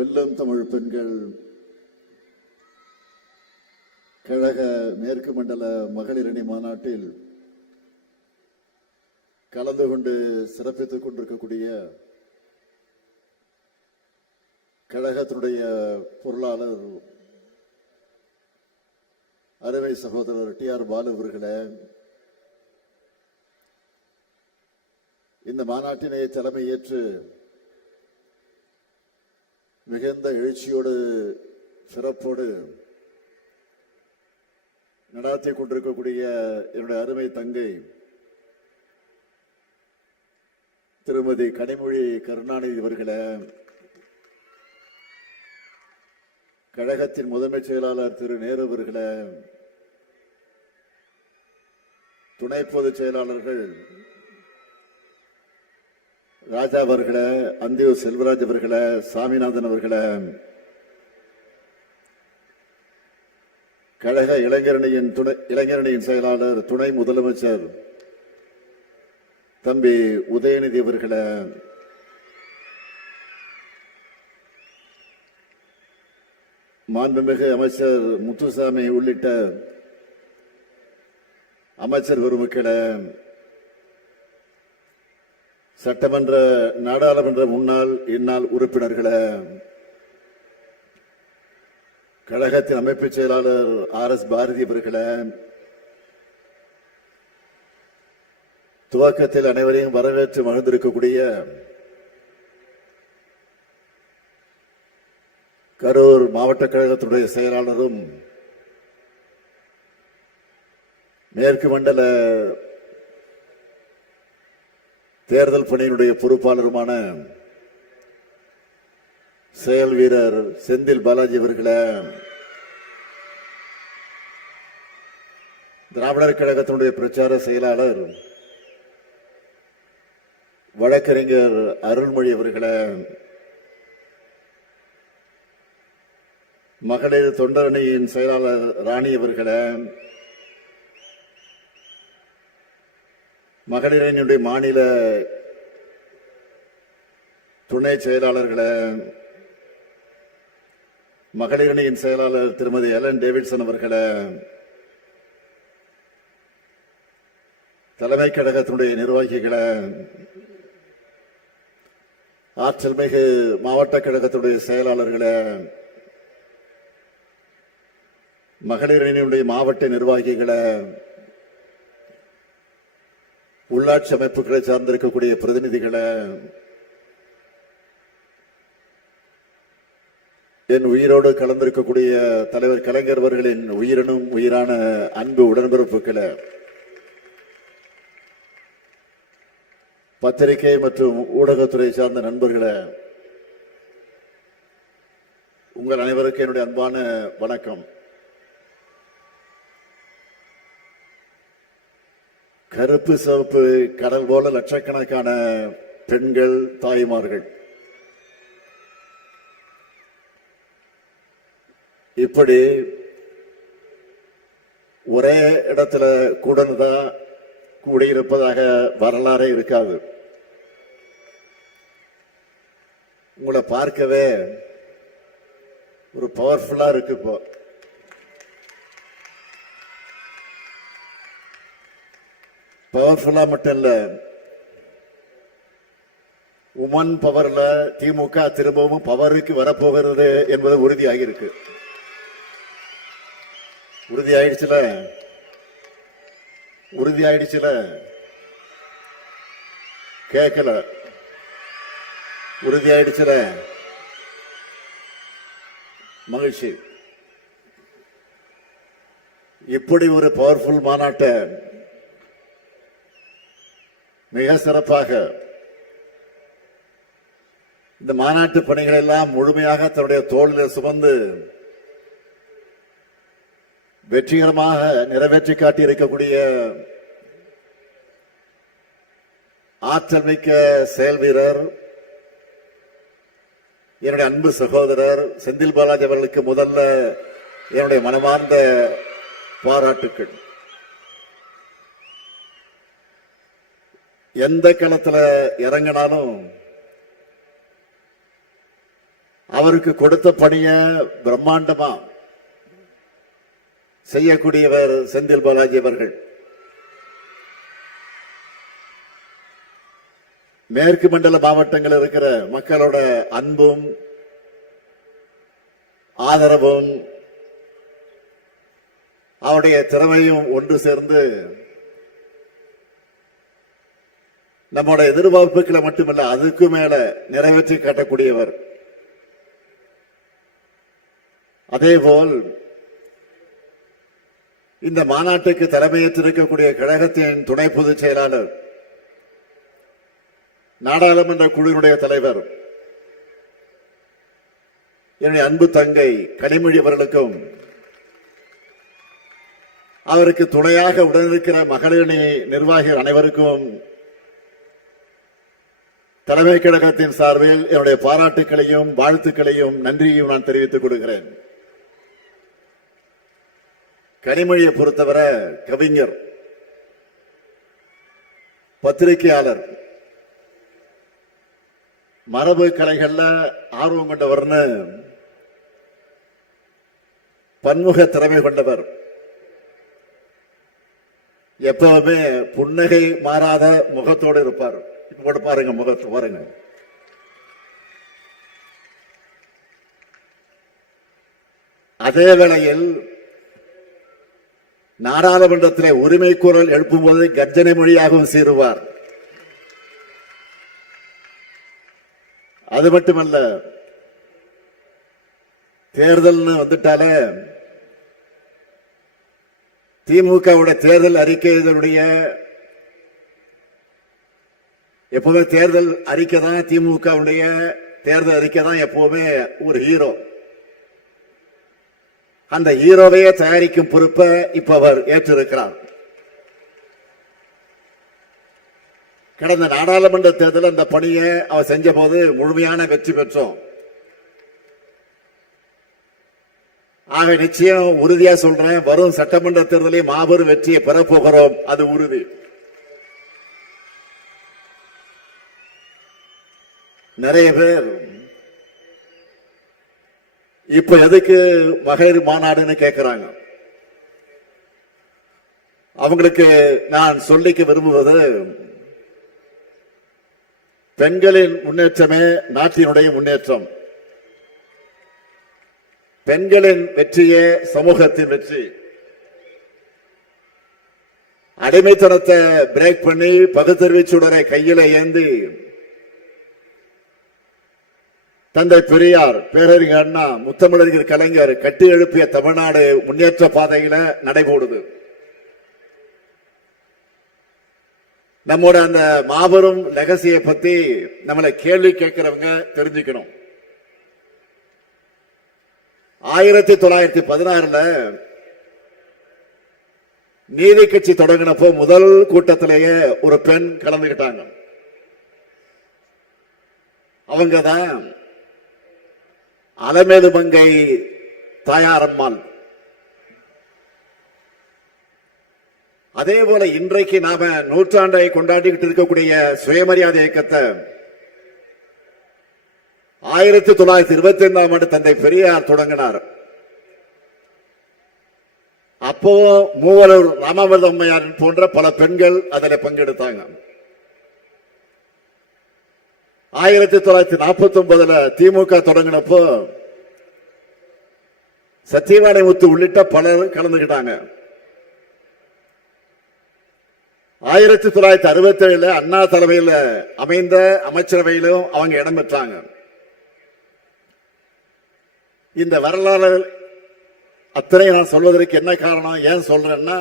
வெல்லும் தமிழ் பெண்கள் கழக மேற்கு மண்டல மகளிர் அணி மாநாட்டில் கலந்து கொண்டு சிறப்பித்துக் கொண்டிருக்கக்கூடிய கழகத்தினுடைய பொருளாளர் அருமை சகோதரர் டி.ஆர். பாலு அவர்களே, இந்த மாநாட்டினை தலைமையேற்று மிகுந்த எழுச்சியோடு சிறப்போடு நடாத்தி கொண்டிருக்கக்கூடிய என்னுடைய அருமை தங்கை திருமதி கனிமொழி கருணாநிதி அவர்களே, கழகத்தின் முதன்மை செயலாளர் திரு நேரு அவர்களே, துணை பொதுச் செயலாளர்கள் ராஜா அவர்களே, அந்தியூர் செல்வராஜ் அவர்களே, சாமிநாதன் அவர்களே, கழக இளைஞரணியின் செயலாளர் துணை முதலமைச்சர் தம்பி உதயநிதி அவர்களே, மாண்புமிகு அமைச்சர் முத்துசாமி உள்ளிட்ட அமைச்சர் பெருமக்களே, சட்டமன்ற நாடாளுமன்ற முன்னாள் இந்நாள் உறுப்பினர்களே, கழகத்தின் அமைப்பு செயலாளர் ஆர்.எஸ். பாரதி அவர்களே, துவக்கத்தில் அனைவரையும் வரவேற்று மகிழ்ந்திருக்கக்கூடிய கரூர் மாவட்ட கழகத்துடைய செயலாளரும் மேற்கு மண்டல தேர்தல் பணியினுடைய பொறுப்பாளருமான செயல் வீரர் செந்தில் பாலாஜி அவர்களே, திராவிடர் கழகத்தினுடைய பிரச்சார செயலாளர் வழக்கறிஞர் அருள்மொழி அவர்களே, மகளிர் தொண்டரணியின் செயலாளர் ராணி அவர்களே, மகளிரணியுடைய மாநில துணை செயலாளர்களே, மகளிரணியின் செயலாளர் திருமதி எலன் டேவிட்சன் அவர்களே, தலைமை கழகத்தினுடைய நிர்வாகிகளே, ஆற்றல் மிகு மாவட்ட கழகத்துடைய செயலாளர்களே, மகளிரணியுடைய மாவட்ட நிர்வாகிகளே, உள்ளாட்சி அமைப்புகளை சார்ந்திருக்கக்கூடிய பிரதிநிதிகளே, என் உயிரோடு கலந்திருக்கக்கூடிய தலைவர் கலைஞர் அவர்களின் உயிரினும் உயிரான அன்பு உடன்பிறப்புகளே, பத்திரிகை மற்றும் ஊடகத்துறை சார்ந்த நண்பர்களே, உங்கள் அனைவருக்கும் என்னுடைய அன்பான வணக்கம். கருப்பு சிவப்பு கடல் போல லட்சக்கணக்கான பெண்கள், தாய்மார்கள் இப்படி ஒரே இடத்துல கூடியிருப்பதாக வரலாறே இருக்காது. உங்களை பார்க்கவே ஒரு பவர்ஃபுல்லா இருக்கு. இப்போ பவர்ஃபுல்லா மட்டும் இல்ல, உமன் பவர்ல திமுக திரும்பவும் பவருக்கு வரப்போகிறது என்பது உறுதியாகியிருக்கு. உறுதியாயிடுச்சுல கேட்கல, உறுதியாயிடுச்சுல மகிழ்ச்சி. இப்படி ஒரு பவர்ஃபுல் மாநாட்டை மிக சிறப்பாக இந்த மாநாட்டு பணிகள் எல்லாம் முழுமையாக தன்னுடைய தோளில் சுமந்து வெற்றிகரமாக நிறைவேற்றி காட்டி இருக்கக்கூடிய ஆற்றல் மிக்க செயல் வீரர் என்னுடைய அன்பு சகோதரர் செந்தில் பாலாஜி அவர்களுக்கு முதல்ல என்னுடைய மனமார்ந்த பாராட்டுக்கள். எந்த களத்துல இறங்கினாலும் அவருக்கு கொடுத்த பணியை பிரம்மாண்டமா செய்யக்கூடியவர் செந்தில் பாலாஜி அவர்கள். மேற்கு மண்டல மாவட்டங்கள் இருக்கிற மக்களோட அன்பும் ஆதரவும் அவருடைய திறமையும் ஒன்று சேர்ந்து நம்மோட எதிர்பார்ப்புகளை மட்டுமல்ல அதுக்கு மேல நிறைவேற்றி காட்டக்கூடியவர். அதேபோல் இந்த மாநாட்டுக்கு தலைமையேற்றிருக்கக்கூடிய கழகத்தின் துணை பொதுச் செயலாளர், நாடாளுமன்ற குழுவினுடைய தலைவர், என்னுடைய அன்பு தங்கை கனிமொழி அவர்களுக்கும், அவருக்கு துணையாக உடனிருக்கிற மகளிரணி நிர்வாகிகள் அனைவருக்கும் தலைமை கழகத்தின் சார்பில் என்னுடைய பாராட்டுக்களையும் வாழ்த்துக்களையும் நன்றியையும் நான் தெரிவித்துக் கொள்கிறேன். கனிமொழியை பொறுத்தவரை கவிஞர், பத்திரிகையாளர், மரபு கலைகள்ல ஆர்வம் கொண்டவர்னு பன்முக திறமை கொண்டவர். எப்பவுமே புன்னகை மாறாத முகத்தோடு இருப்பார். இப்ப பாருங்க, முகத்தை பாருங்க. அதே வேளையில் நாடாளுமன்றத்தில் உரிமை குரல் எழுப்பும் போது கர்ஜனை மொழியாகவும் சீருவார். அது மட்டுமல்ல, தேர்தல் வந்துட்டாலே திமுகவுடைய தேர்தல் அறிக்கை, எப்பவுமே தேர்தல் அறிக்கை தான் திமுகவுடைய தேர்தல் அறிக்கை தான் எப்பவுமே ஒரு ஹீரோ. அந்த ஹீரோவையே தயாரிக்கும் பொறுப்பை இப்ப அவர் ஏற்றிருக்கிறார். கடந்த நாடாளுமன்ற தேர்தல் அந்த பணியை அவர் செஞ்ச போது முழுமையான வெற்றி பெற்றோம். ஆக நிச்சயம் உறுதியா சொல்றேன், வரும் சட்டமன்ற தேர்தலில் மாபெரும் வெற்றியை பெறப்போகிறோம். அது உறுதி. நிறைய பேர் இப்ப எதுக்கு மகளிர் மாநாடுன்னு கேட்கிறாங்க. அவங்களுக்கு நான் சொல்லிக்க விரும்புவது, பெண்களின் முன்னேற்றமே நாட்டினுடைய முன்னேற்றம். பெண்களின் வெற்றியே சமூகத்தின் வெற்றி. அடிமைத்தனத்தை பிரேக் பண்ணி பகுத்தறிவு சுடரை கையில ஏந்தி தந்தை பெரியார், பேரறிஞர் அண்ணா, முத்தமிழறிஞர் கலைஞர் கட்டி எழுப்பிய தமிழ்நாடு முன்னேற்ற பாதையில நடைபோடுது. நம்மோட அந்த மாபெரும் லெகசியை பத்தி நம்மளை கேள்வி கேட்கிறவங்க தெரிஞ்சுக்கணும். 1916 நீதி கட்சி தொடங்கினப்போ முதல் கூட்டத்திலேயே ஒரு பெண் கலந்துகிட்டாங்க. அவங்கதான் அலமேலு மங்கை தாயாரம்மாள். அதே போல இன்றைக்கு நாம நூற்றாண்டை கொண்டாடிக்கிட்டு இருக்கக்கூடிய சுயமரியாதை இயக்கத்தை 1925 தந்தை பெரியார் தொடங்கினார். அப்போ மூவலூர் ராமாமிர்த அம்மையார் போன்ற பல பெண்கள் அதில் பங்கெடுத்தாங்க. 1949 திமுக தொடங்கினப்போ சத்தியவாணி முத்து உள்ளிட்ட பலர் கலந்துகிட்டாங்க. 1967 அண்ணா தலைமையில் அமைந்த அமைச்சரவையிலும் அவங்க இடம் பெற்றாங்க. இந்த வரலாறு அத்தனை நான் சொல்வதற்கு என்ன காரணம், ஏன் சொல்றேன்னா,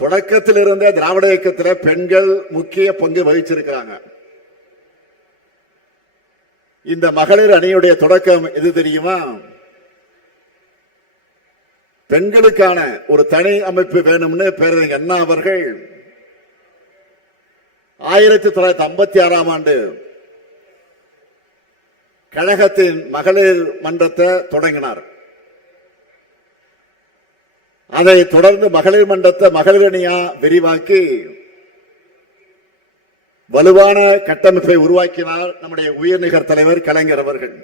தொடக்கத்தில் இருந்த திராவிட இயக்கத்தில் பெண்கள் முக்கிய பங்கு வகிச்சிருக்கிறாங்க. இந்த மகளிர் அணியுடைய தொடக்கம் எது தெரியுமா? பெண்களுக்கான ஒரு தனி அமைப்பு வேணும்னு பேரறிஞர் அண்ணா அவர்கள் 1956 கழகத்தின் மகளிர் மன்றத்தை தொடங்கினார். அதை தொடர்ந்து மகளிர் மன்றத்தை மகளிர் அணியா விரிவாக்கி வலுவான கட்டமைப்பை உருவாக்கினார் நம்முடைய உயர்நிகர் தலைவர் கலைஞர் அவர்கள்.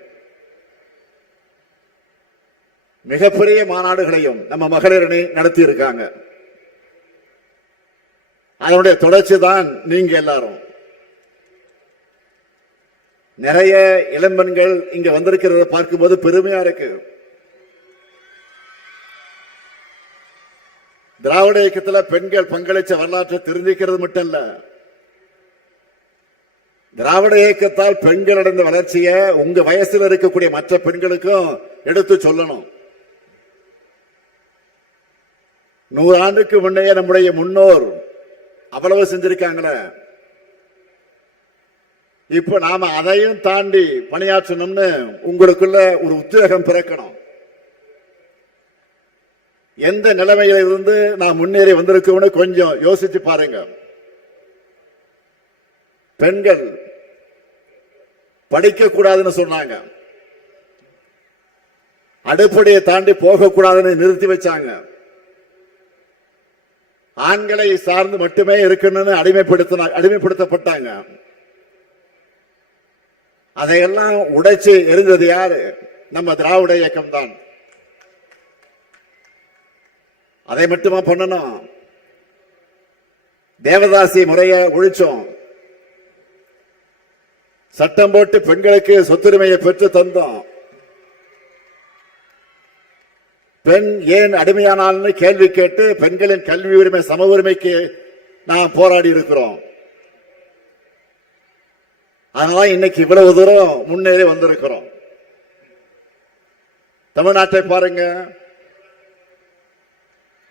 மிகப்பெரிய மாநாடுகளையும் நம்ம மகளிர் அணி நடத்தி இருக்காங்க. அதனுடைய தொடர்ச்சி தான் நீங்க எல்லாரும். நிறைய இளம்பெண்கள் இங்க வந்திருக்கிறத பார்க்கும்போது பெருமையா இருக்கு. திராவிட இயக்கத்தில் பெண்கள் பங்களிச்ச வரலாற்றை தெரிஞ்சுக்கிறது மட்டும் இல்ல, திராவிட இயக்கத்தால் பெண்கள் அடைந்த வளர்ச்சியை உங்க வயசுல இருக்கக்கூடிய மற்ற பெண்களுக்கும் எடுத்து சொல்லணும். 100 ஆண்டுக்கு முன்னே நம்முடைய முன்னோர் அவ்வளவு செஞ்சிருக்காங்களே, இப்ப நாம அதையும் தாண்டி பணியாற்றணும்னு உங்களுக்குள்ள ஒரு உத்வேகம் பிறக்கணும். எந்த நிலைமையில இருந்து நான் முன்னேறி வந்திருக்கோம்னு கொஞ்சம் யோசிச்சு பாருங்க. பெண்கள் படிக்க கூடாதுன்னு சொன்னாங்க, அடுப்படியை தாண்டி போக கூடாதுன்னு நிறுத்தி வச்சாங்க. ஆண்களை சார்ந்து மட்டுமே இருக்கணும்னு அடிமைப்படுத்தப்பட்டாங்க. அதையெல்லாம் உடைச்சு எரிந்தது யாரு? நம்ம திராவிட இயக்கம் தான். அதை மட்டுமா பண்ணணும்? தேவதாசி முறைய ஒழிச்சோம், சட்டம் போட்டு பெண்களுக்கு சொத்துரிமையை பெற்று தந்தோம். பெண் ஏன் அடிமையானால்னு கேள்வி கேட்டு பெண்களின் கல்வி உரிமை சம உரிமைக்கு நாம் போராடி இருக்கிறோம். அதனால இன்னைக்கு இவ்வளவு தூரம் முன்னேறி வந்திருக்கிறோம். தமிழ்நாட்டை பாருங்க,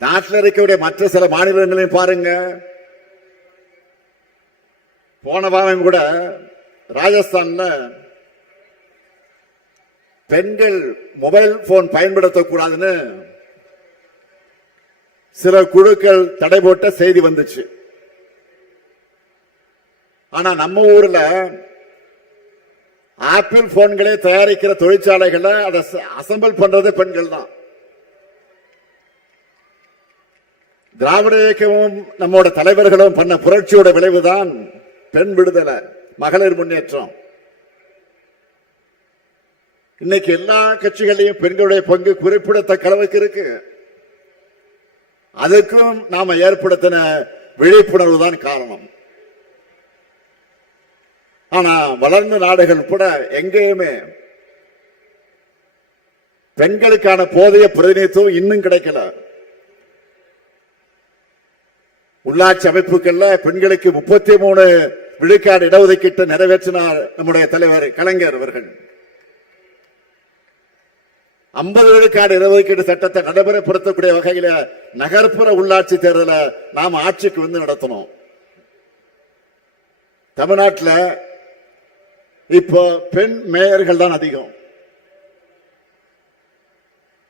நாட்டில் இருக்கக்கூடிய மற்ற சில மாநிலங்களையும் பாருங்க. போன வாரம் கூட ராஜஸ்தான்ல பெண்கள் மொபைல் போன் பயன்படுத்தக்கூடாதுன்னு சில குழுக்கள் தடை போட்ட செய்தி வந்துச்சு. ஆனா நம்ம ஊர்ல ஆப்பிள் போன்களே தயாரிக்கிற தொழிற்சாலைகளை அதை அசம்பிள் பண்றது பெண்கள் தான். திராவிட இயக்கமும் நம்மோட தலைவர்களும் பண்ண புரட்சியோட விளைவுதான் பெண் விடுதலை, மகளிர் முன்னேற்றம். இன்னைக்கு எல்லா கட்சிகளையும் பெண்களுடைய பங்கு குறிப்பிடத்தக்க அளவுக்கு இருக்கு. அதுக்கும் நாம ஏற்படுத்தின விழிப்புணர்வு தான் காரணம். ஆனா வளர்ந்த நாடுகள் கூட எங்கேயுமே பெண்களுக்கான போதிய பிரதிநிதித்துவம் இன்னும் கிடைக்கல. உள்ளாட்சி அமைப்புகள்ல பெண்களுக்கு 33 விழுக்காடு இடஒதுக்கீட்டை நிறைவேற்றினார் நம்முடைய தலைவர் கலைஞர் அவர்கள். 50 விழுக்காடு இடஒதுக்கீடு சட்டத்தை நடைமுறைப்படுத்தக்கூடிய வகையில நகர்ப்புற உள்ளாட்சி தேர்தலை நாம் ஆட்சிக்கு வந்து நடத்தணும். தமிழ்நாட்டில் இப்போ பெண் மேயர்கள் தான் அதிகம்.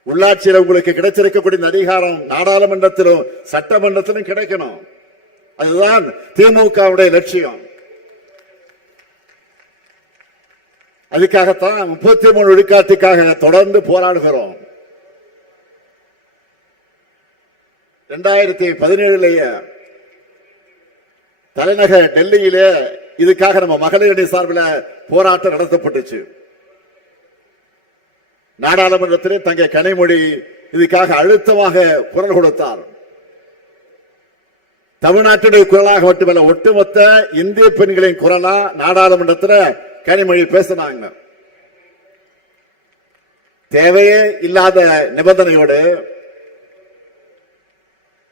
உள்ளாட்சியில் உங்களுக்கு கிடைச்சிருக்கக்கூடிய அதிகாரம் நாடாளுமன்றத்திலும் சட்டமன்றத்திலும் கிடைக்கணும். அதுதான் திமுகவுடைய லட்சியம். அதுக்காகத்தான் 33 விழுக்காட்டுக்காக தொடர்ந்து போராடுகிறோம். 2017 தலைநகர் டெல்லியிலே இதுக்காக நம்ம மகளிர் அணி சார்பில் போராட்டம் நடத்தப்பட்டுச்சு. நாடாளுமன்றத்திலே தங்க கனிமொழி இதுக்காக அழுத்தமாக குரல் கொடுத்தார். தமிழ்நாட்டுடைய குரலாக மட்டுமல்ல, ஒட்டுமொத்த இந்திய பெண்களின் குரலா நாடாளுமன்றத்தில் கனிமொழி பேசினாங்க. தேவையே இல்லாத நிபந்தனையோடு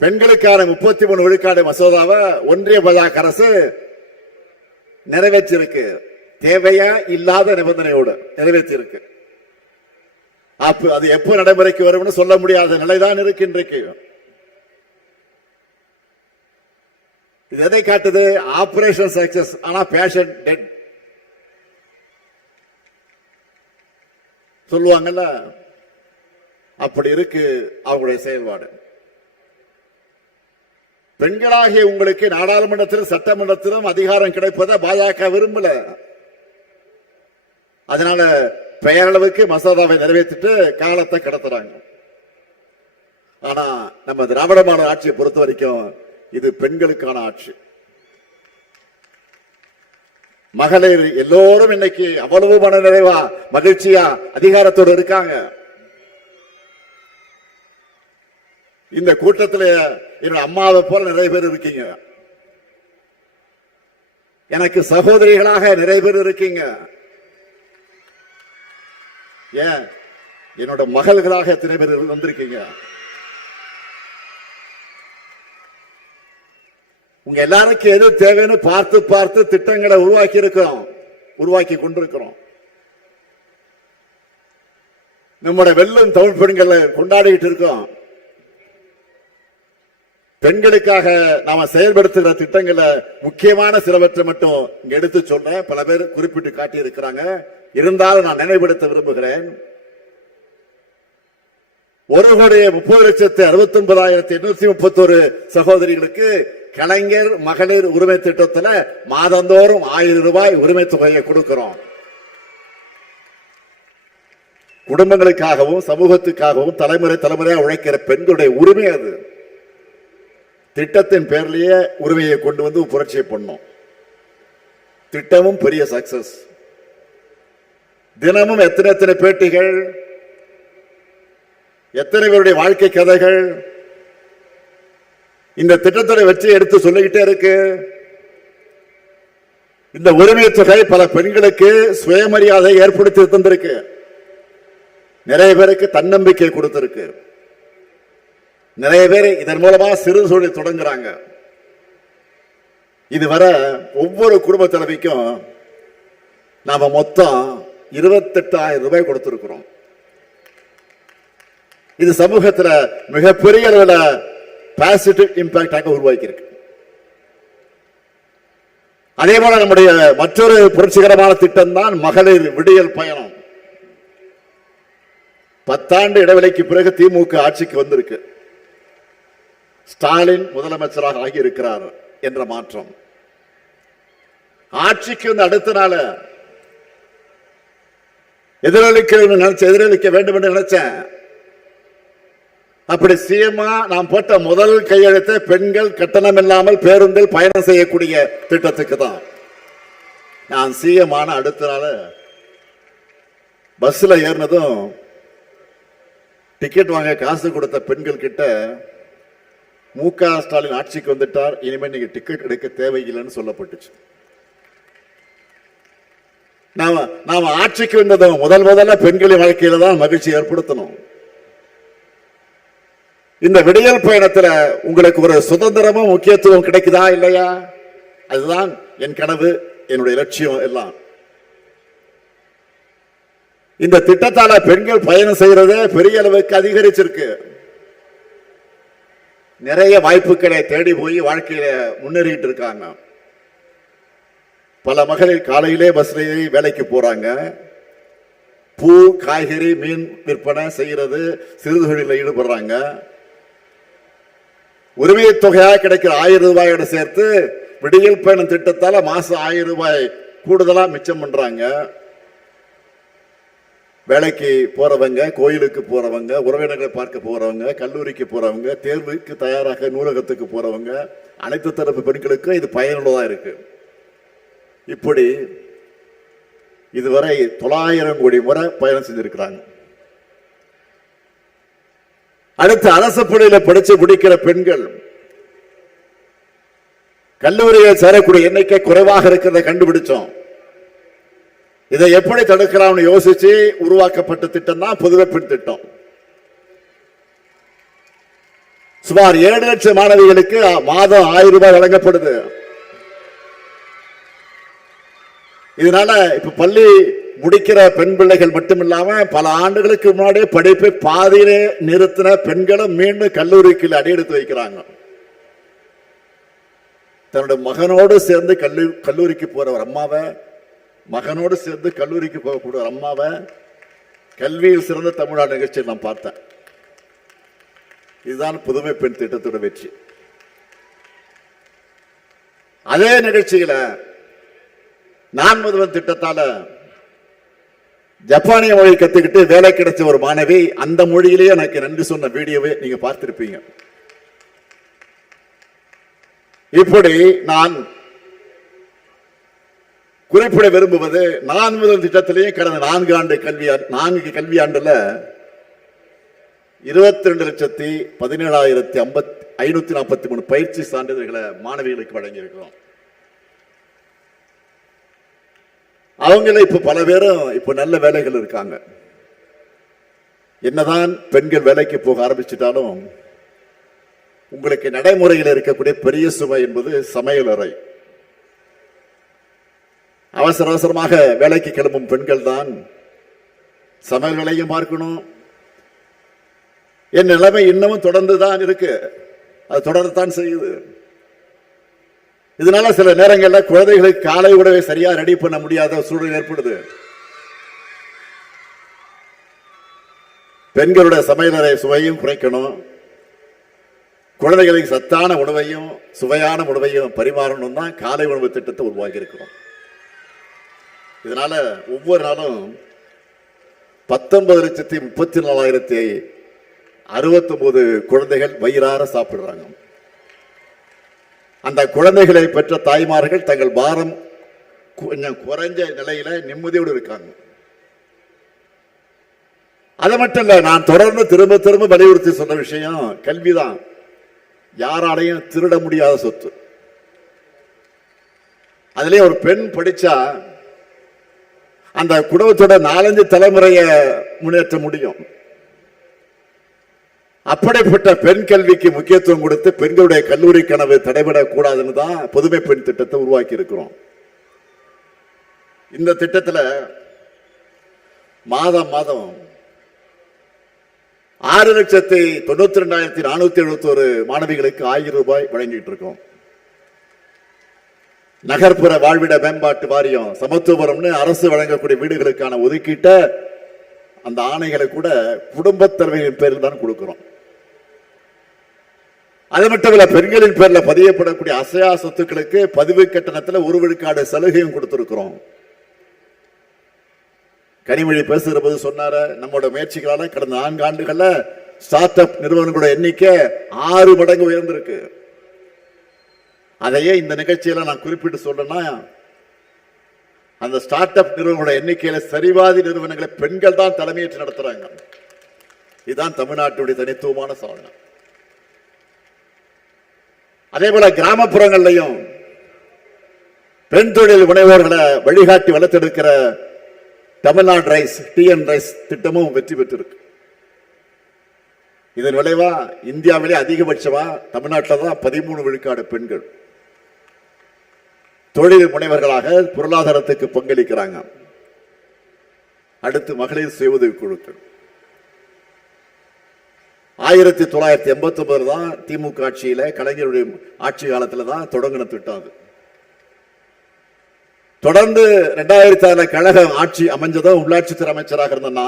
பெண்களுக்கான 33 விழுக்காடு மசோதாவை ஒன்றிய பாஜக அரசு நிறைவேற்றிருக்கு. தேவையா இல்லாத நிபந்தனையோடு நிறைவேற்றிருக்கு. அது எப்போ நடைமுறைக்கு வரும்னு சொல்ல முடியாத நிலைதான் இருக்கு இன்றைக்கு. இது எதை காட்டுது? ஆபரேஷன் சக்சஸ், ஆனா பேஷன் டெட் சொல்லுவாங்கல்ல, அப்படி இருக்கு அவங்களுடைய செயல்பாடு. பெண்களாகிய உங்களுக்கு நாடாளுமன்றத்திலும் சட்டமன்றத்திலும் அதிகாரம் கிடைப்பதை பாஜக விரும்பல. அதனால பெயரளவுக்கு மசோதாவை நிறைவேற்றிட்டு காலத்தை கடத்துறாங்க. ஆனா நம்ம திராவிட மாடல் ஆட்சியை பொறுத்த வரைக்கும் இது பெண்களுக்கான ஆட்சி. மகளிர் எல்லோரும் இன்னைக்கு அவ்வளவு மன நிறைவா மகிழ்ச்சியா அதிகாரத்தோடு இருக்காங்க. இந்த கூட்டத்தில் என்னோட அம்மாவை போல நிறைய பேர் இருக்கீங்க. எனக்கு சகோதரிகளாக நிறைய பேர் இருக்கீங்க. ஏன் என்னோட மகள்களாக எத்தனை பேர் வந்திருக்கீங்க. உங்க எல்லாருக்கும் எது தேவைன்னு பார்த்து பார்த்து திட்டங்களை உருவாக்கி கொண்டிருக்கிறோம். நம்முடைய வெல்லும் தமிழ் பெண்களை கொண்டாடிட்டு இருக்கோம். பெண்களுக்காக நாம செயல்படுத்துகிற திட்டங்களை முக்கியமான சிலவற்றை மட்டும் இங்க எடுத்து சொல்றேன். பல பேர் குறிப்பிட்டு காட்டி இருக்கிறாங்க. இருந்தாலும் நான் நினைவுபடுத்த விரும்புகிறேன். 1,30,69,831 சகோதரிகளுக்கு கலைஞர் மகளிர் உரிமை திட்டத்தில் மாதந்தோறும் 1000 ரூபாய் உரிமை தொகையை கொடுக்கிறோம். குடும்பங்களுக்காகவும் சமூகத்துக்காகவும் தலைமுறையா உழைக்கிற பெண்களுடைய உரிமை அது. திட்டத்தின் பேர்லயே உரிமையை கொண்டு வந்து புரட்சியை பண்ணோம். திட்டமும் பெரிய சக்சஸ். தினமும் எத்தனை பேட்டிகள், எத்தனை பேருடைய வாழ்க்கை கதைகள் இந்த திட்டத்தை வச்சு எடுத்து சொல்லிக்கிட்டே இருக்கு. இந்த உரிமை தொகை பல பெண்களுக்கு சுயமரியாதை ஏற்படுத்தி தந்திருக்கு. நிறைய பேருக்கு தன்னம்பிக்கை கொடுத்திருக்கு. நிறைய பேர் இதன் மூலமா சிறு தொழில் தொடங்குறாங்க. இதுவரை ஒவ்வொரு குடும்ப தலைவிக்கும் நாம மொத்தம் 28,000 ரூபாய் கொடுத்திருக்கிறோம். இது சமூகத்தில் மிகப்பெரிய அளவில் பாசிட்டிவ் இம்பாக்டாக உருவாக்கி இருக்கு. அதே போல நம்முடைய மற்றொரு புரட்சிகரமான திட்டம் தான் மகளிர் விடியல் பயணம். 10 ஆண்டு இடைவெளிக்கு பிறகு திமுக ஆட்சிக்கு வந்திருக்கு. ஸ்டாலின் முதலமைச்சராக ஆகியிருக்கிறார் என்ற மாற்றம். ஆட்சிக்கு வந்து அடுத்த நாள் எதிரொலிக்க வேண்டும் என்று நினைச்சேன். அப்படி சிஎம்மா நாம் போட்ட முதல் கையெழுத்து பெண்கள் கட்டணம் இல்லாமல் பேருந்தில் பயணம் செய்யக்கூடிய திட்டத்துக்கு தான். நான் சிஎம் ஆன அடுத்த நாள் பஸ்ல ஏறினதும் டிக்கெட் வாங்க காசு கொடுத்த பெண்கள் கிட்ட மு.க. ஸ்டாலின் ஆட்சிக்கு வந்துட்டார், இனிமேல் நீங்க டிக்கெட் எடுக்க தேவையில்லைன்னு சொல்லப்பட்டுச்சு. நாம ஆட்சிக்கு வந்ததும் முதல்ல பெண்களின் வாழ்க்கையில தான் மகிழ்ச்சி ஏற்படுத்தணும். இந்த விடியல் பயணத்துல உங்களுக்கு ஒரு சுதந்திரமும் முக்கியத்துவம் கிடைக்குதா இல்லையா? அதுதான் என் கனவு, என்னுடைய லட்சியம் எல்லாம். இந்த திட்டத்தால பெண்கள் பயணம் செய்யறதே பெரிய அளவுக்கு அதிகரிச்சிருக்கு. நிறைய வாய்ப்புகளை தேடி போய் வாழ்க்கையில முன்னேறிட்டு இருக்காங்க. பல மகளிர் காலையிலே பஸ்லேயே வேலைக்கு போறாங்க. பூ, காய்கறி, மீன் விற்பனை செய்யறது, சிறு தொழிலில் ஈடுபடுறாங்க. உரிமை தொகையாக கிடைக்கிற 1000 ரூபாயோட சேர்த்து விடியல் பயணம் திட்டத்தால மாசம் 1000 ரூபாய் கூடுதலா மிச்சம் பண்றாங்க. வேலைக்கு போறவங்க, கோயிலுக்கு போறவங்க, உறவினர்களை பார்க்க போறவங்க, கல்லூரிக்கு போறவங்க, தேர்வுக்கு தயாராக நூலகத்துக்கு போறவங்க, அனைத்து தரப்பு பெண்களுக்கும் இது பயனுள்ளதா இருக்கு. இப்படி இதுவரை 900 கோடி முறை பயணம் செஞ்சிருக்கிறாங்க. அடுத்து அரசு பள்ளியில படிச்சு முடிக்கிற பெண்கள் கல்லூரியில் சேரக்கூடிய எண்ணிக்கை குறைவாக இருக்கிறத கண்டுபிடிச்சோம். இதை எப்படி தடுக்கலாம்னு யோசிச்சு உருவாக்கப்பட்ட திட்டம் தான் புதுவை பெண் திட்டம். சுமார் 7 லட்சம் மாணவிகளுக்கு மாதம் 1000 ரூபாய் வழங்கப்படுது. இதனால இப்ப பள்ளி முடிக்கிற பெண் பிள்ளைகள் மட்டுமில்லாம பல ஆண்டுகளுக்கு முன்னாடி படிப்பை பாதியிலே நிறுத்தின பெண்களும் மீண்டும் கல்லூரிக்கு அடியெடுத்து வைக்கிறாங்க. தன்னுடைய மகனோடு சேர்ந்து கல்லூரிக்கு போற ஒரு அம்மாவை, மகனோடு சேர்ந்து கல்லூரிக்கு போகக்கூடிய ஒரு அம்மாவை கல்வியில் சிறந்த தமிழ்நாடு நிகழ்ச்சியில் நான் பார்த்தேன். இதுதான் புதுமை பெண் திட்டத்தோட வெற்றி. அதே நிகழ்ச்சியில நான் முதல்வன் திட்டத்தால ஜப்பானிய மொழி கத்துக்கிட்டு வேலை கிடைச்ச ஒரு மாணவி அந்த மொழியிலேயே எனக்கு நன்றி சொன்ன வீடியோவை நீங்க பார்த்திருப்பீங்க. இப்படி நான் குறிப்பிட விரும்புவது நான் முதல் திட்டத்திலேயே கடந்த 4 கல்வியாண்டுல 22,17,543 பயிற்சி சான்றிதழ்களை மாணவிகளுக்கு வழங்கி இருக்கிறோம். அவங்கள இப்ப பல பேரும் இப்ப நல்ல வேலைகள் இருக்காங்க. என்னதான் பெண்கள் வேலைக்கு போக ஆரம்பிச்சிட்டாலும் உங்களுக்கு நடைமுறையில் இருக்கக்கூடிய பெரிய சுமை என்பது சமையல் அறை. அவசர அவசரமாக வேலைக்கு கிளம்பும் பெண்கள் தான் சமையல் வேலையும் பார்க்கணும். என் நிலைமை இன்னமும் தொடர்ந்து தான் இருக்கு, அது தொடர்ந்துதான் செய்யுது. இதனால சில நேரங்களில் குழந்தைகளுக்கு காலை உணவை சரியா ரெடி பண்ண முடியாத சூழல் ஏற்படுது. பெண்களுடைய சமையலறை சுவையும் குறைக்கணும், குழந்தைகளுக்கு சத்தான உணவையும் சுவையான உணவையும் பரிமாறணும் தான் காலை உணவு திட்டத்தை உருவாக்கி இருக்கிறோம். இதனால ஒவ்வொரு நாளும் 19,34,069 குழந்தைகள் வயிறார சாப்பிடுறாங்க. அந்த குழந்தைகளை பெற்ற தாய்மார்கள் தங்கள் பாரம் கொஞ்சம் குறைஞ்ச நிலையில நிம்மதியோடு இருக்காங்க. அது மட்டும் இல்ல, நான் தொடர்ந்து திரும்ப திரும்ப வலியுறுத்தி சொன்ன விஷயம் கல்விதான். யாராலையும் திருட முடியாத சொத்து. அதுலயே ஒரு பெண் படிச்சா அந்த குடும்பத்தோட 4-5 தலைமுறைய முன்னேற்ற முடியும். அப்படிப்பட்ட பெண் கல்விக்கு முக்கியத்துவம் கொடுத்து பெண்களுடைய கல்லூரி கனவு தடைபடக்கூடாதுன்னு தான் புதுமை பெண் திட்டத்தை உருவாக்கி இருக்கிறோம். இந்த திட்டத்தில் மாதம் 6,92,471 மாணவிகளுக்கு 1000 ரூபாய் வழங்கிட்டு இருக்கோம். நகர்ப்புற வாழ்விட மேம்பாட்டு வாரியம் சமத்துவபுரம்னு அரசு வழங்கக்கூடிய வீடுகளுக்கான ஒதுக்கீட்ட அந்த ஆணைகளை கூட குடும்பத் தலைவர்களின் பேரில் தான் கொடுக்கிறோம். அது மட்டும் இல்ல, பெண்களின் பேர்ல பதியப்படக்கூடிய அசையா சொத்துக்களுக்கு பதிவு கட்டணத்தில் 1 விழுக்காடு சலுகையும் கொடுத்திருக்கிறோம். கனிமொழி பேசுகிற போது சொன்னார, நம்மளோட முயற்சிகளால கடந்த 4 ஆண்டுகள்ல ஸ்டார்ட் அப் நிறுவனங்களோட எண்ணிக்கை 6 மடங்கு உயர்ந்திருக்கு. அதையே இந்த நிகழ்ச்சியில நான் குறிப்பிட்டு சொல்றேன்னா, அந்த ஸ்டார்ட் அப் நிறுவனங்களோட எண்ணிக்கையில சரிவாதி நிறுவனங்களை பெண்கள் தான் தலைமையேற்று நடத்துறாங்க. இதுதான் தமிழ்நாட்டுடைய தனித்துவமான சாதனை. அதே போல கிராமப்புறங்கள்லையும் பெண் தொழில் முனைவோர்களை வழிகாட்டி வளர்த்தெடுக்கிற தமிழ்நாடு ரைஸ் TN ரைஸ் திட்டமும் வெற்றி பெற்றிருக்கு. இதன் விளைவா இந்தியாவிலே அதிகபட்சமா தமிழ்நாட்டில் தான் 13 விழுக்காடு பெண்கள் தொழில் முனைவர்களாக பொருளாதாரத்துக்கு பங்களிக்கிறாங்க. அடுத்து மகளிர் சுய உதவி குழுக்கள் 1989 தான் திமுக ஆட்சியில கலைஞருடைய ஆட்சி காலத்துல தான் தொடங்கின திட்டம். அது தொடர்ந்து 2006 கழக ஆட்சி அமைஞ்சதும் உள்ளாட்சித்துறை அமைச்சராக இருந்தேன்னா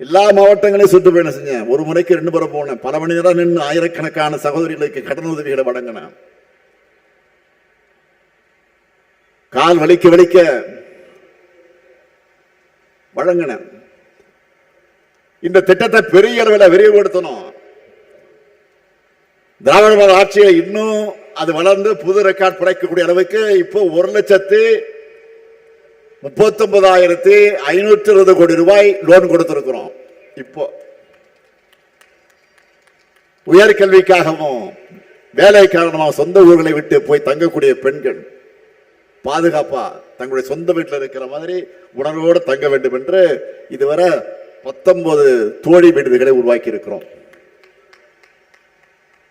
எல்லா மாவட்டங்களையும் சுற்றுப்பயணம் செஞ்சேன். ஒரு முறைக்கு 2 முறை போனேன். பல மணி நேரம் நின்று ஆயிரக்கணக்கான சகோதரிகளுக்கு கடன் உதவிகளை வழங்கினேன். கால் வலிக்க வழங்கினேன். இந்த திட்டத்தை பெரிய அளவில் விரிவுபடுத்தணும். திராவிட மாடல் ஆட்சியை இன்னும் அது வளர்ந்து புது ரெக்கார்ட் படைக்கக்கூடிய அளவுக்கு இப்போ 1,39,520 கோடி ரூபாய் லோன் கொடுத்திருக்கிறோம். இப்போ உயர்கல்விக்காகவும் வேலை காரணமாக சொந்த ஊர்களை விட்டு போய் தங்கக்கூடிய பெண்கள் பாதுகாப்பா தங்களுடைய சொந்த வீட்டில் இருக்கிற மாதிரி உணர்வோடு தங்க வேண்டும் என்று இதுவரை 19 தோழி விடுதிகளை உருவாக்கி இருக்கிறோம்.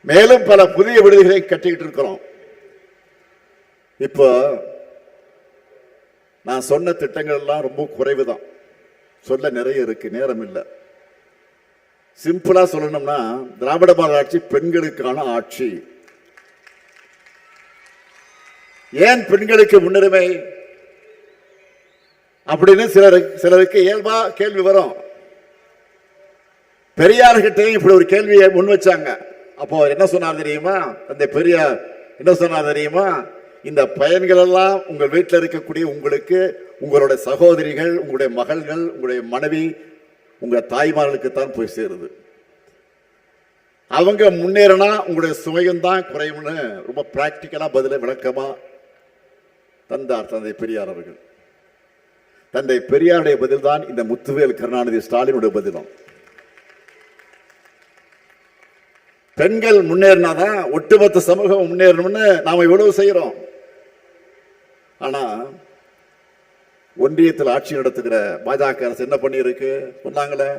மேலும் பல புதிய விடுதிகளை கட்டிக்கிட்டு இருக்கிறோம். இப்போ நான் சொன்ன திட்டங்கள் எல்லாம் ரொம்ப குறைவுதான், சொல்ல நிறைய இருக்கு, நேரம் இல்லை. சிம்பிளா சொல்லணும்னா திராவிட மாடல் ஆட்சி பெண்களுக்கான ஆட்சி. ஏன் பெண்களுக்கு முன்னுரிமை அப்படின்னு சிலருக்கு இயல்பா கேள்வி வரும். பெரியார்கிட்டையும் இப்படி ஒரு கேள்வியை முன் வச்சாங்க. அப்போ என்ன சொன்னார் தெரியுமா? அந்த பெரியார் என்ன சொன்னார் தெரியுமா? இந்த பயன்கள் எல்லாம் உங்கள் வீட்டில் இருக்கக்கூடிய உங்களுக்கு, உங்களுடைய சகோதரிகள், உங்களுடைய மகள்கள், உங்களுடைய மனைவி, உங்க தாய்மார்களுக்கு தான் போய் சேருது. அவங்க முன்னேறினா உங்களுடைய சுமையும் தான் குறையும்னு ரொம்ப பிராக்டிக்கலா பதில விளக்கமா தந்தார் தந்தை பெரியார் அவர்கள். தந்தை பெரியாருடைய பதில் தான் இந்த முத்துவேல் கருணாநிதி ஸ்டாலினுடைய பதிலும். பெண்கள் முன்னேறினாதான் ஒட்டுமொத்த சமூகம் முன்னேறணும்னு நாம இவ்வளவு செய்யறோம். ஆனா ஒன்றியத்தில் ஆட்சி நடத்துகிற பாஜக அரசு என்ன பண்ணி இருக்கு சொன்னாங்களே.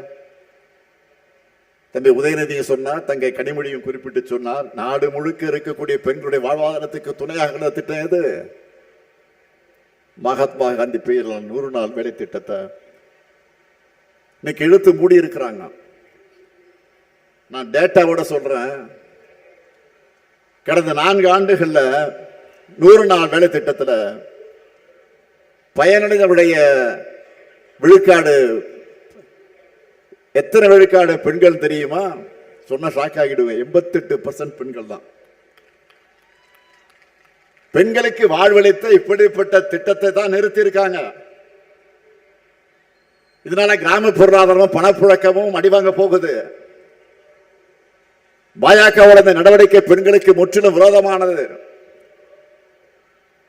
தம்பி உதயநிதி சொன்னார், தங்கை கனிமொழியும் குறிப்பிட்டு சொன்னார், நாடு முழுக்க இருக்கக்கூடிய பெண்களுடைய வாழ்வாதாரத்துக்கு துணையாக திட்டம் எது? மகாத்மா காந்தி பெயரில் 100 நாள் வேலை திட்டத்தை இன்னைக்கு இழுத்து மூடி இருக்கிறாங்க. நான் டேட்டாவோட சொல்றேன், கடந்த 4 ஆண்டுகள்ல 100 நாள் வேலை திட்டத்தில் பயனடைந்தவருடைய விழுக்காடு எத்தனை விழுக்காடு பெண்கள் தெரியுமா? சொன்ன ஷாக் ஆகிடுவேன். 88% பெண்கள் தான். பெண்களுக்கு வாழ்வளித்த இப்படிப்பட்ட திட்டத்தை தான் நிறுத்தி இருக்காங்க. இதனால கிராம பொருளாதாரமும் பணப்புழக்கமும் அடிவாங்க போகுது. பாஜகவோட நடவடிக்கை பெண்களுக்கு முற்றிலும் விரோதமானது.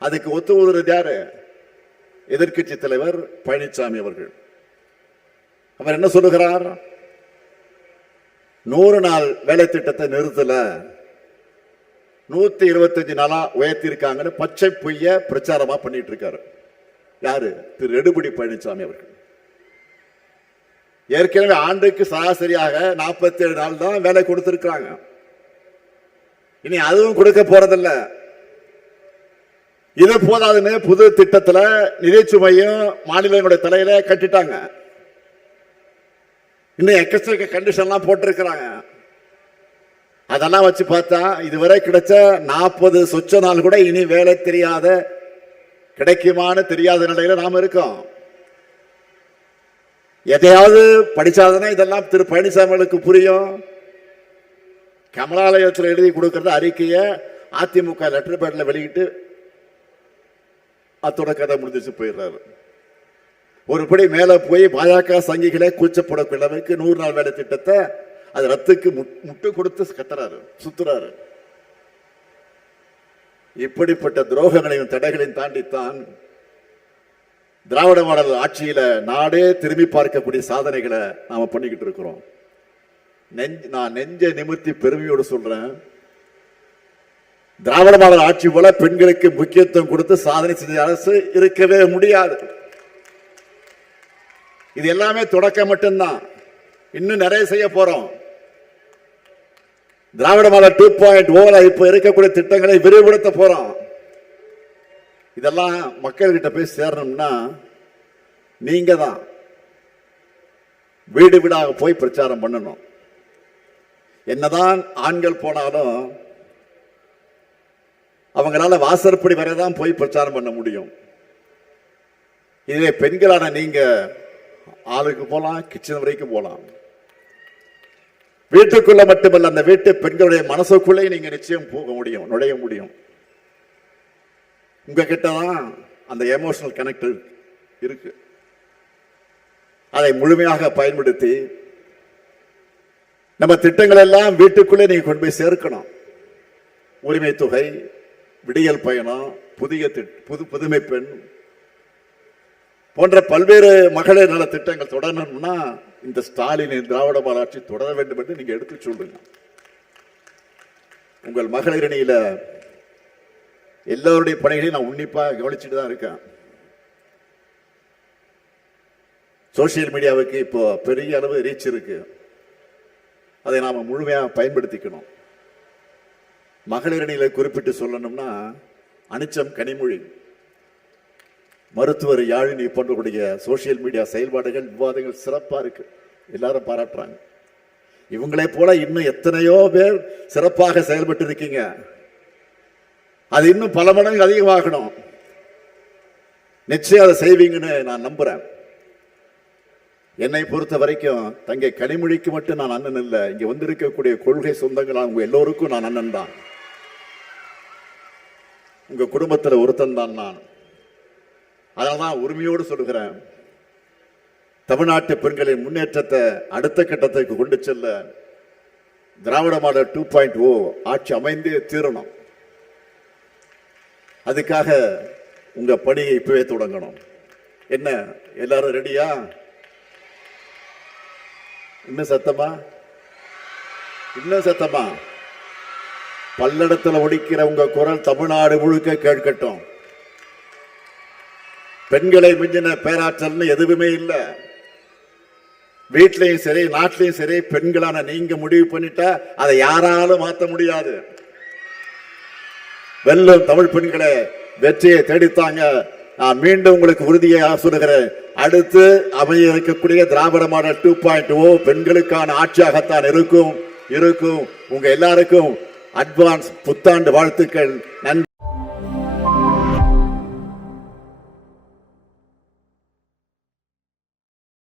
அதுக்கு ஒத்து ஊதுறது யாரு? எதிர்க்கட்சி தலைவர் பழனிசாமி அவர்கள். அவர் என்ன சொல்லுகிறார்? 100 நாள் வேலை திட்டத்தை நிறுத்தல, 125 நாளா உயர்த்தி இருக்காங்கன்னு பச்சை பொய்ய பிரச்சாரமா பண்ணிட்டு இருக்காரு. யாரு? திரு எடப்பாடி பழனிசாமி அவர்கள். ஏற்கனவே ஆண்டுக்கு சராசரியாக 47 நாள் தான் வேலை கொடுத்திருக்காங்க. இனி அதுவும் கொடுக்க போறதில்ல. இது போதாதுன்னு புது திட்டத்துல நிதிச்சுமையும் மாநிலங்களுடைய தலையில கட்டிட்டாங்க. இன்னும் எக்கச்சக்க கண்டிஷன்லாம் போட்டிருக்கிறாங்க. அதெல்லாம் வச்சு பார்த்தா இதுவரை கிடைச்ச 40 சொச்ச நாள் கூட இனி வேலை தெரியாத, கிடைக்குமான்னு தெரியாத நிலையில நாம இருக்கோம். எதையாவது படிச்சாதுன்னா இதெல்லாம் திரு பழனிசாமிகளுக்கு புரியும். கமலாலயத்தில் எழுதி கொடுக்கறது அறிக்கைய அதிமுக லெட்டர் பேட்ல வெளியிட்டு அத்தோட கதை முடிஞ்சிச்சு போயிடுறாரு. ஒருபடி மேல போய் பாஜக சங்கிகளே கூச்சப்படக்கூடிய அளவுக்கு 100 நாள் வேலை திட்டத்தை அது ரத்துக்கு முட்டு கொடுத்து கத்துறாரு, சுத்துறாரு. இப்படிப்பட்ட துரோகங்களையும் தடைகளையும் தாண்டித்தான் திராவிட மாடல் ஆட்சியில நாடே திரும்பி பார்க்கக்கூடிய சாதனைகளை நாம பண்ணிக்கிட்டு இருக்கிறோம். நான் நெஞ்ச நிமிர்த்தி பெருமையோடு சொல்றேன், திராவிட மாடல் ஆட்சி போல பெண்களுக்கு முக்கியத்துவம் கொடுத்து சாதனை செஞ்ச அரசு இருக்கவே முடியாது. இது எல்லாமே தொடக்கம் மட்டும்தான். இன்னும் நிறைய செய்ய போறோம். திராவிட மாடல் 2.0 இப்ப இருக்கக்கூடிய திட்டங்களை விரிவுபடுத்த போறோம். இதெல்லாம் மக்கள்கிட்ட போய் சேரணும்னா நீங்க தான் வீடு வீடாக போய் பிரச்சாரம் பண்ணணும். என்னதான் ஆண்கள் போனாலும் அவங்களால வாசற்படி வரைதான் போய் பிரச்சாரம் பண்ண முடியும். இதுவே பெண்களான நீங்க ஆளுக்கு போலாம், கிச்சன் வரைக்கும் போலாம். வீட்டுக்குள்ள மட்டுமல்ல, அந்த வீட்டு பெண்களுடைய மனசுக்குள்ளே நீங்க நிச்சயம் போக முடியும், நுழைய முடியும். உங்க கிட்டதான் அந்த எமோஷனல் கனெக்ட் இருக்கு. அதை முழுமையாக பயன்படுத்தி நம்ம திட்டங்கள் எல்லாம் வீட்டுக்குள்ளே நீங்க கொண்டு போய் சேர்க்கணும். உரிமை தொகை, விடியல் பயணம், புதுமை பெண் போன்ற பல்வேறு மகளிர் நல திட்டங்கள் தொடரணும்னா இந்த ஸ்டாலினின் திராவிட மாடல் ஆட்சி தொடர வேண்டும் என்று நீங்க எடுத்து சொல்லுங்க. உங்கள் மகளிர் அணியில எல்லாருடைய பணிகளையும் நான் உன்னிப்பா கவனிச்சுட்டு தான் இருக்கேன். சோசியல் மீடியாவுக்கு இப்போ பெரிய அளவு ரீச் இருக்கு. அதை நாம முழுமையாக பயன்படுத்திக்கணும். மகளிர் அணியில குறிப்பிட்டு சொல்லணும்னா அனிச்சம் கனிமொழி, மருத்துவர் யாழினி போன்றக்கூடிய சோசியல் மீடியா செயல்பாடுகள், விவாதங்கள் சிறப்பா இருக்கு. எல்லாரும் பாராட்டுறாங்க. இவங்களை போல இன்னும் எத்தனையோ பேர் சிறப்பாக செயல்பட்டு இருக்கீங்க. அது இன்னும் பல மடங்கு அதிகமாகணும். நிச்சயம் அதை செய்வீங்கன்னு நான் நம்புறேன். என்னை பொறுத்த வரைக்கும் தங்கை கனிமொழிக்கு மட்டும் நான் அண்ணன் இல்லை, இங்க வந்திருக்கக்கூடிய கொள்கை சொந்தங்கள் அவங்க எல்லோருக்கும் நான் அண்ணன் தான். உங்க குடும்பத்தில் ஒருத்தன் தான் நான். அதனால்தான் உரிமையோடு சொல்லுகிறேன், தமிழ்நாட்டு பெண்களின் முன்னேற்றத்தை அடுத்த கட்டத்துக்கு கொண்டு செல்ல திராவிட மாடல் 2.0 ஆட்சி அமைந்தே தீரணும். அதுக்காக உங்க பணியை இப்பவே தொடங்கணும். என்ன எல்லாரும் ரெடியா? இன்னும் சத்தமா? இன்னும் சத்தமா? பல்லடத்துல ஒலிக்கிற உங்க குரல் தமிழ்நாடு முழுக்க கேட்கட்டும். பெண்களை மிஞ்சின பேராற்றல்னு எதுவுமே இல்லை. வீட்லயும் சரி நாட்டிலையும் சரி பெண்களான நீங்க முடிவு பண்ணிட்டா அதை யாராலும் மாற்ற முடியாது. வெல்லும் தமிழ் பெண்களை வெற்றியை தேடித்தாங்க. நான் மீண்டும் உங்களுக்கு உறுதியாக சொல்லுகிறேன். அடுத்து அமைய இருக்கக்கூடிய திராவிட மாடல் 2.0 பெண்களுக்கான ஆட்சியாகத்தான் இருக்கும். உங்க எல்லாருக்கும் அட்வான்ஸ் புத்தாண்டு வாழ்த்துக்கள். நன்றி.